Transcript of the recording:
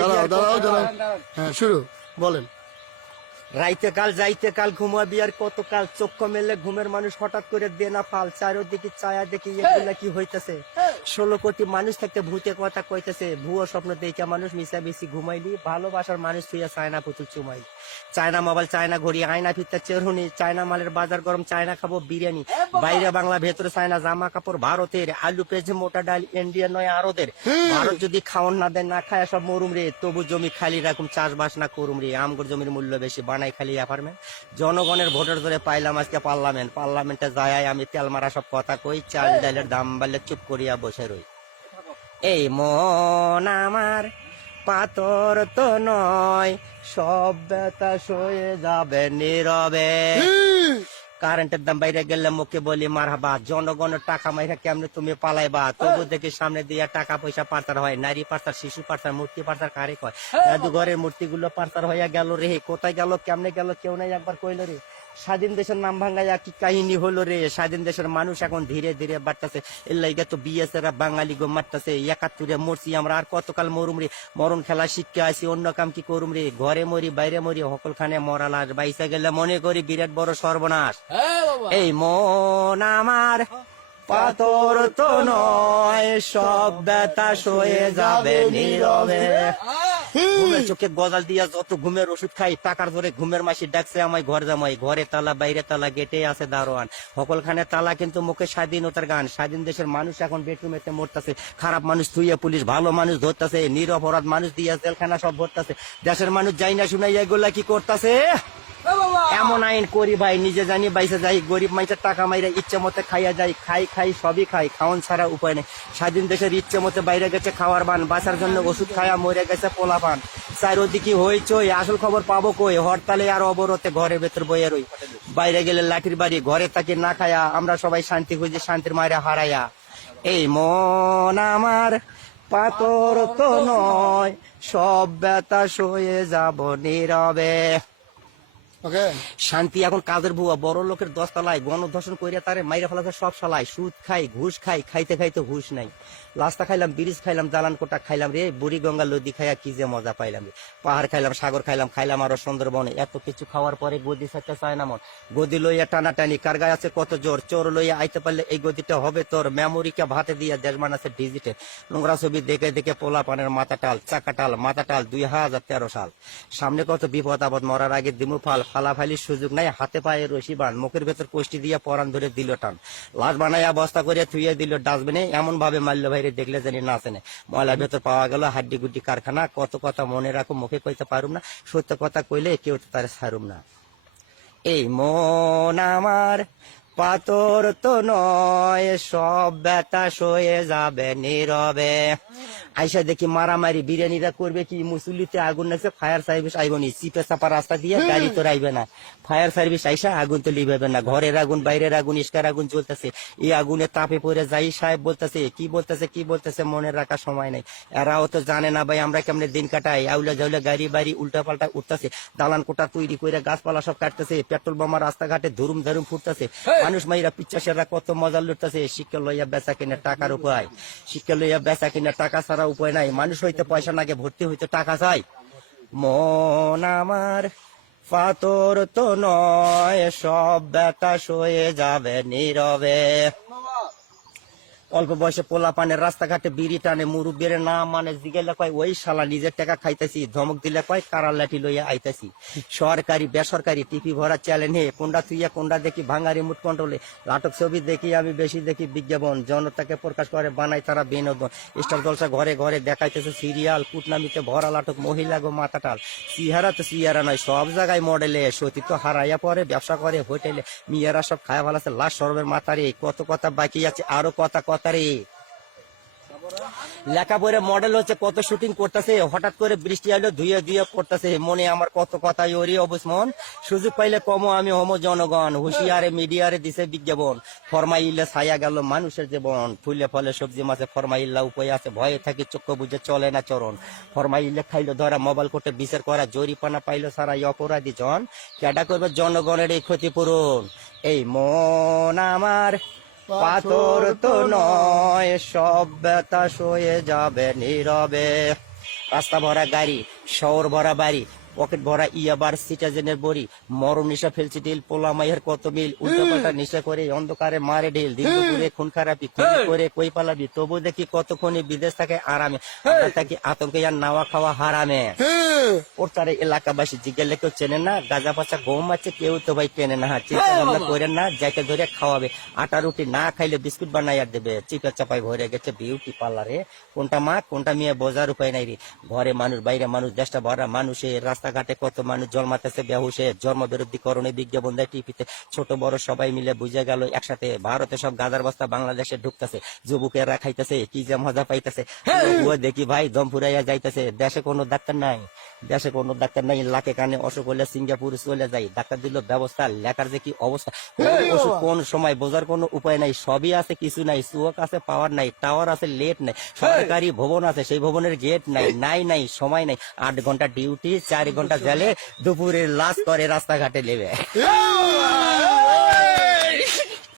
দাঁড়াও দাঁড়াও দাঁড়াও, হ্যাঁ শুরু বলেন। রাইতে কাল যাইতে কাল ঘুমাবি আর কত কাল, চক্ষু মেলে ঘুমের মানুষ হঠাৎ করে দেনা ফাল, চারিদিকে ছায়া দেখি এগুলা কি হইতেছে। 16 কোটি মানুষ থাকতে ভূতে কথা কইতেছে, ভুয়ো স্বপ্ন দেখে মানুষ মিশা বেশি ঘুমাইলি, ভালোবাসার মানুষ তুই চায়না পুতুল চুমাই। চায়না মোবাইল, চায়না ঘড়ি, আয়না ফিরতে চেরুনি, চায়না মালের বাজার গরম, চায়না খাবো বিরিয়ানি, বাইরে বাংলা ভেতরে চায়না জামা কাপড় ভারতের, আলু পেঁয়াজ মোটা ডাল ইন্ডিয়ান নয় আরদের। ভারত যদি খাওয়ান না দেন না খায় সব মরুম রে, তবু জমি খালি রাখুম চাষবাস না করুম রে, আমগর জমির মূল্য বেশি বানাই খালি অ্যাপার্টমেন্ট। জনগণের ভোটের ধরে পাইলাম আজকে পার্লামেন্টে যায় আমি তেল মারা সব কথা কই, চাল ডালের দাম বাড়লে চুপ করিয়া বসে রই। এই মন আমার পাথর তো নয়, সব ব্যথা সয়ে যাবে নীরবে। কারেন্টের দাম বাইরে গেলে মুখে বলি মারহাবা, জনগণের টাকা মাইরা কেমনে তুমি পালাইবা, তবু দেখি সামনে দিয়া টাকা পয়সা পাচার হয়, নারী পাচার, শিশু পাচার, মূর্তি পাচার কারে কয়। জাদুঘরের মূর্তিগুলো পাচার হইয়া গেল রে, কোথায় গেল কেমনে গেল কেউ নাই একবার কইল রে। স্বাধীন দেশের নাম ভাঙ্গাইয়া কি কাহিনী হলো রে, স্বাধীন দেশের মানুষ এখন ধীরে ধীরে বাড়তেছে, এর লাইগা তো বিএসএরা বাঙালি গো মারতেছে। 71 মরছি আমরা, আর কতকাল মরুম রে, মরণ খেলা শিখতে আসি, অন্য কাম কি করুম রে, ঘরে মরি বাইরে মরি, হকল খানে মরা লাশ, বাইসা গেলে মনে করি বিরাট বড় সর্বনাশ। এই মন আমার পাথর তো নয়, সব ব্যথা সয়ে যাবে নীরবে। ঘুমের চোখে গজাল দিয়া যত ঘুমের ওষুধ খাই, টাকার ধরে ঘুমের মাসি ডাকছে আমায় ঘর জামাই, ঘরে তালা বাইরে তালা, গেটে আছে দারোয়ান, সকলখানে তালা কিন্তু মুখে স্বাধীনতার গান। স্বাধীন দেশের মানুষ এখন বেডরুমেতে মরতেছে, খারাপ মানুষ থুইয়া পুলিশ ভালো মানুষ ধরতেছে, নিরপরাধ মানুষ দিয়া জেলখানা সব ভরতেছে, দেশের মানুষ যাই না শুনাই এগুলা কি করতেছে। এমন আইন করি ভাই নিজে জানি বাইসে যাই, গরিব মানুষের টাকা মাইরা ইচ্ছে মতো খাইয়া যাই, খাই সবই খাই, খাওয়ান ছাড়া উপায় নেই। স্বাধীন দেশের ইচ্ছে মতো বাইরে গেছে খাওয়ার বান, বাঁচার জন্য ওষুধ খায়া মরে গেছে পোলা পান। চারিদিকে হইচই, আসল খবর পাবো কই, হরতালে আর অবরোধে ঘরের ভেতর বইয়া রই, বাইরে গেলে লাঠির বাড়ি, ঘরে থাকি না খায়া, আমরা সবাই শান্তি খুঁজি শান্তির মায়েরা হারাইয়া। এই মন আমার পাথর তো নয়, সব ব্যথা সয়ে যাব নীরবে। শান্তি এখন কাজের বুয়া, বড় লোকের 10 তলায়, গণধর্ষণ করিয়া তারে মাইরা ফেলাছে সব শালায়, সুদ খাই ঘুষ খাই, খাইতে খাইতে হুশ নাই, লাস্তা খাইলাম ব্রিজ খাইলাম জালান কোটা খাইলাম রে, বুড়ি গঙ্গা নদী খাইয়া কি যে মজা পাইলাম রে, পাহাড় খাইলাম সাগর খাইলাম আরো সুন্দরবনে। এত কিছু খাওয়ার পরে গদি ছাড়তে চায় না মন, গদি লইয়া টানাটানি, কার গায়ে আছে কত জোর, চোর লইয়া আইতে পারলে এই গদিটা হবে তোর, মেমোরিকে ভাতে দিয়া দেশ বানাচ্ছে ডিজিটাল। নোংরা ছবি দেখে দেখে পোলা পানের মাথা টাল, চাকা টাল, মাথা টাল। 2013 সাল, সামনে কত বিপদ আপদ, মরার আগে দিমু ফাল, ফালাফালির সুযোগ নাই, হাতে পায়ে রশি বান, মুখের ভেতর কোষ্টি দিয়া পরান ধরে দিল টান, লাশ বানাইয়া বস্তা করিয়া থুইয়া দিল ডাস্টবিনে, এমন ভাবে মারল ভাইরে দেখলে জানি নাচে না, ময়লার ভেতর পাওয়া গেল হাড্ডি গুড্ডি কারখানা। কত কথা মনে রাখো মুখে কইতে পারুম না, সত্য কথা কইলে কেউ তার ছাড়ুম না। এই মন আমার পাথর তো নয়, সব ব্যথা সয়ে যাবে নীরবে। আইসা দেখি মারামারি, বিরিয়ানিরা করবে কি, মুসল্লিতে আগুন লাগছে, ফায়ার সার্ভিস আইবনি, চিপে চাপা রাস্তা দিয়ে গাড়ি তো রাইবে না, ফায়ার সার্ভিস আইসা আগুন তো লিবে না, ঘরের আগুন বাইরের আগুন ইস্কার আগুন জ্বলতেছে, এই আগুনে তাপে পড়ে যাই সাহেব বলতেছে কি বলতেছে মনে রাখার সময় নাই। এরাও তো জানে না ভাই আমরা কেমনে দিন কাটাই, আউলা জাউলা গাড়ি বাড়ি উল্টা পাল্টা উঠতেছে, দালান কোটা তৈরি করে গাছপালা সব কাটতেছে, পেট্রোল বোমা রাস্তাঘাটে ধুরুম ধারুম ফুটতেছে, মানুষ মাইরা পিচ্চাসেরা কত মজা লুটতেছে। শিক্ষা লইয়া বেচা কিনা টাকার উপায়, শিক্ষা লইয়া বেচা কিনা টাকা ছাড়া উপায় নাই, মানুষ হইতে পয়সা নাগে, ভর্তি হইতে টাকা চাই। মন আমার পাথর তো নয়, সব ব্যথা সয়ে যাবে নীরবে। অল্প বয়সে পোলা পানের রাস্তাঘাটে বিড়ি টানে, মুরুব্বির নাম মানে জিগেলে কয় ওই শালা নিজের টাকা খাইতেছি, ধমক দিলে কয় কারা লাঠি লইয়া আইতাছি। সরকারি বেসরকারি টিপি ভরা চ্যালেঞ্জে, কোনটা থুইয়া কোনটা দেখি ভাঙা রিমোট কন্ট্রোলে, নাটক ছবি দেখি আমি বেশি দেখি বিজ্ঞাপন, জনতাকে প্রকাশ করে বানাই তারা বিনোদন, স্টার জলসা ঘরে ঘরে দেখাইতেছে সিরিয়াল, কুটনামিতে ভরা নাটক, মহিলা গো মাথাটাল, সিহারা তো সিহারা নয় সব জায়গায় মডেলে, সতীত্ব হারাইয়া পরে ব্যবসা করে হোটেলে, মিয়ারা সব খায়া ভালো আছে লাশ সর্বের মাথারে। কত কথা বাকি আছে আরো কথা লেখাপড়ে মডেল হচ্ছে, কত শুটিং করতেছে, হঠাৎ করে বৃষ্টি আইলো ধুয়ে ধুয়ে পড়তেছে, মনে আমার কত কথা ওরি অবসমন, সুযোগ পাইলে কমো আমি হমো জনগণ, হুশিয়ারে মিডিয়ারে দিছে বিজ্ঞাপন, ফরমাইলে ছায়া গেল মানুষের জীবন, ফুলে ফলে সবজি মাছে ফরমাইল্লা উপায় আছে, ভয়ে থাকি চক্ষু বুঝে চলে না চরণ, ফরমাইলে খাইলো ধরা মোবাইল কোর্টে বিচার করা, জরিপানা পাইলো সারা অপরাধী জন, কেডা করবে জনগণের এই ক্ষতিপূরণ। এই মন আমার পাথর তো নয়, সব ব্যথা সয়ে যাবে নীরবে। রাস্তা ভরা গাড়ি, শহর ভরা বাড়ি, পকেট ভরা ইয়াবার সিটাজেনের বড়ি, মরম নেশা ফেলছে ঢিল, পোলা মাইয়ের কত মিল, উল্টাপাল্টা নেশা করে অন্ধকারে মারে ঢিল, দিন দুপুরে খুন খারাপি করে কই পালাবি, তবু দেখি কতক্ষণে বিদেশ থাকে আরামে, আমরা থাকি আতঙ্কে আর নাওয়া খাওয়া হারামে। ওর তারে এলাকাবাসী জিজ্ঞাসা কেউ চেনে না, গাঁজা পাচা গম আছে কেউ তো ভাই কেনে না, চিন্তা ভাবনা করেন না, যাইতে ধরে খাওয়াবে, আটা রুটি না খাইলে বিস্কুট বানাইয়া দেবে, চিপা চাপাই ভরে গেছে বিউটি পার্লারে, কোনটা মা কোনটা মেয়ে বোঝার উপায় নাই রে, ঘরে মানুষ বাইরে মানুষ, দেশটা ভরা মানুষে, রাস্তাঘাটে কত মানুষ জন্মাতেছে বেহুশে, জন্ম বিরোধী করণে বিজ্ঞাপন দেয় টিভিতে, ছোট বড় সবাই মিলে বুঝে গেল একসাথে, ভারতে সব গাজার বস্তা বাংলাদেশে ঢুকতেছে, যুবকেরা খাইতেছে কি যে মজা পাইতেছে, ও দেখি ভাই দম ফুরাইয়া যাইতেছে, দেশে কোনো ডাক্তার নাই, দেশে কোনো ডাক্তার নাই, লাখে কানে অসুখ হলে সিঙ্গাপুর চলে যায়, ডাক্তার দিল ব্যবস্থা, লেখার যে কি অবস্থা, ওষুধ কোন সময় বোঝার কোনো উপায় নাই, সবই আছে কিছু নাই, চুয়োক আছে পাওয়ার নাই, টাওয়ার আছে লেট নাই, সরকারি ভবন আছে সেই ভবনের গেট নাই, নাই সময় নাই, 8 ঘন্টা ডিউটি 4 ঘন্টা জেলে, দুপুরের লাশ করে রাস্তাঘাটে নেবে।